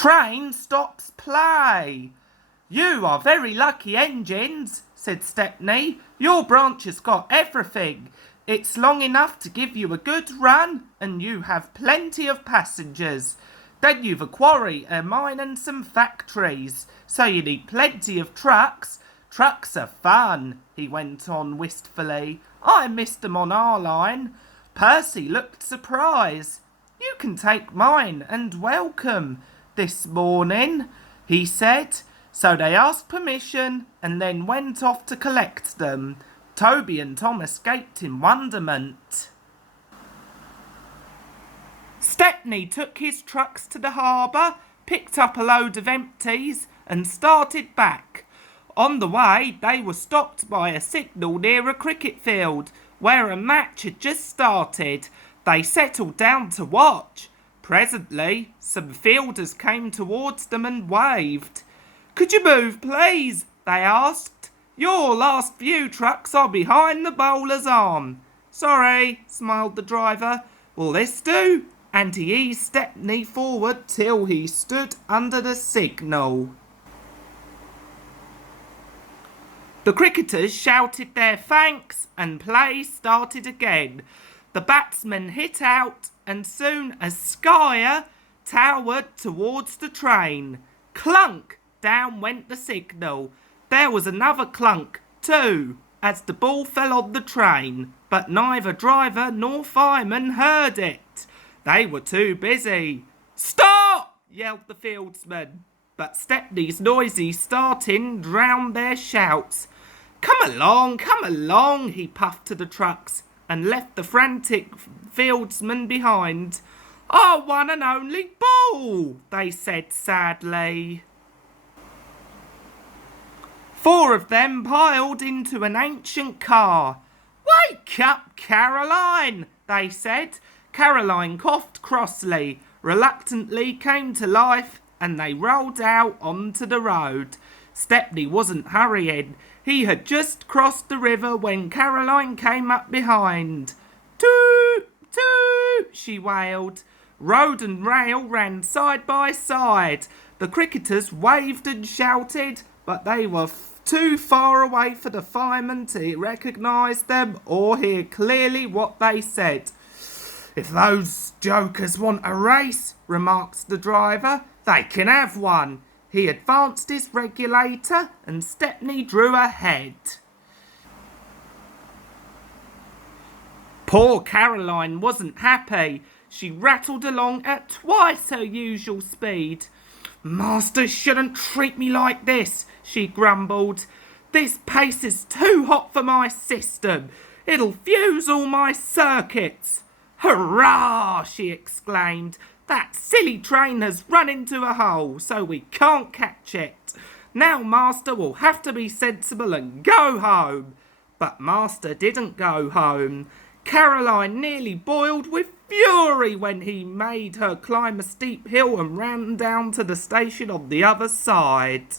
Train stops play. You are very lucky engines, said Stepney. Your branch has got everything. It's long enough to give you a good run, and you have plenty of passengers. Then you've a quarry, a mine and some factories, so you need plenty of trucks. Trucks are fun, he went on wistfully. I missed them on our line. Percy looked surprised. You can take mine and welcome this morning, he said. So they asked permission and then went off to collect them. Toby and Tom escaped in wonderment. Stepney took his trucks to the harbour, picked up a load of empties and started back. On the way, they were stopped by a signal near a cricket field where a match had just started. They settled down to watch. Presently, some fielders came towards them and waved. "Could you move, please?" they asked. "Your last few trucks are behind the bowler's arm." "Sorry," smiled the driver. "Will this do?" And he eased Stepney forward till he stood under the signal. The cricketers shouted their thanks and play started again. The batsmen hit out and soon a skyer towered towards the train. Clunk! Down went the signal. There was another clunk too as the ball fell on the train, but neither driver nor fireman heard it. They were too busy. "Stop!" yelled the fieldsman, but Stepney's noisy starting drowned their shouts. Come along, he puffed to the trucks and left the frantic fieldsmen behind. "Our one and only ball," they said sadly. 4 of them piled into an ancient car. "Wake up, Caroline," they said. Caroline coughed crossly, reluctantly came to life, and they rolled out onto the road. Stepney wasn't hurrying. He had just crossed the river when Caroline came up behind. "Toot, toot," she wailed. Road and rail ran side by side. The cricketers waved and shouted, but they were too far away for the fireman to recognise them or hear clearly what they said. "If those jokers want a race," remarked the driver, "they can have one." He advanced his regulator and Stepney drew ahead. Poor Caroline wasn't happy. She rattled along at twice her usual speed. "Master shouldn't treat me like this," she grumbled. "This pace is too hot for my system. It'll fuse all my circuits." "Hurrah!" she exclaimed. "That silly train has run into a hole, so we can't catch it. Now Master will have to be sensible and go home." But Master didn't go home. Caroline nearly boiled with fury when he made her climb a steep hill and ran down to the station on the other side.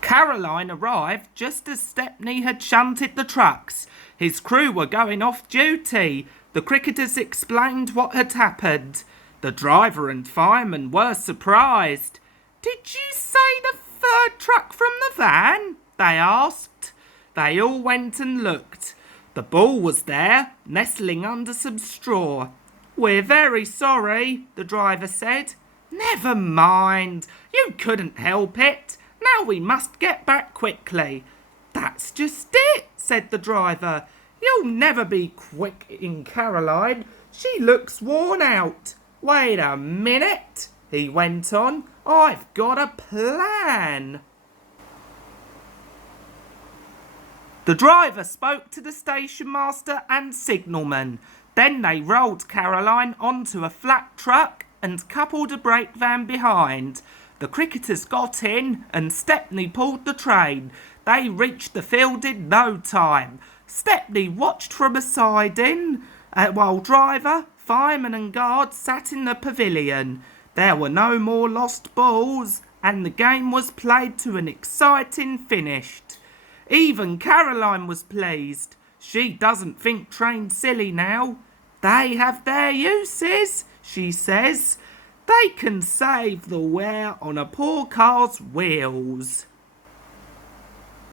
Caroline arrived just as Stepney had shunted the trucks. His crew were going off duty. The cricketers explained what had happened. The driver and fireman were surprised. "Did you say the 3rd truck from the van?" they asked. They all went and looked. The ball was there, nestling under some straw. "We're very sorry," the driver said. "Never mind, you couldn't help it. Now we must get back quickly." "That's just it," said the driver. "You'll never be quick in Caroline. She looks worn out. Wait a minute," he went on. "I've got a plan." The driver spoke to the station master and signalman. Then they rolled Caroline onto a flat truck and coupled a brake van behind. The cricketers got in and Stepney pulled the train. They reached the field in no time. Stepney watched from a siding while driver, fireman and guard sat in the pavilion. There were no more lost balls and the game was played to an exciting finish. Even Caroline was pleased. She doesn't think trains silly now. "They have their uses," she says. They can save the wear on a poor car's wheels.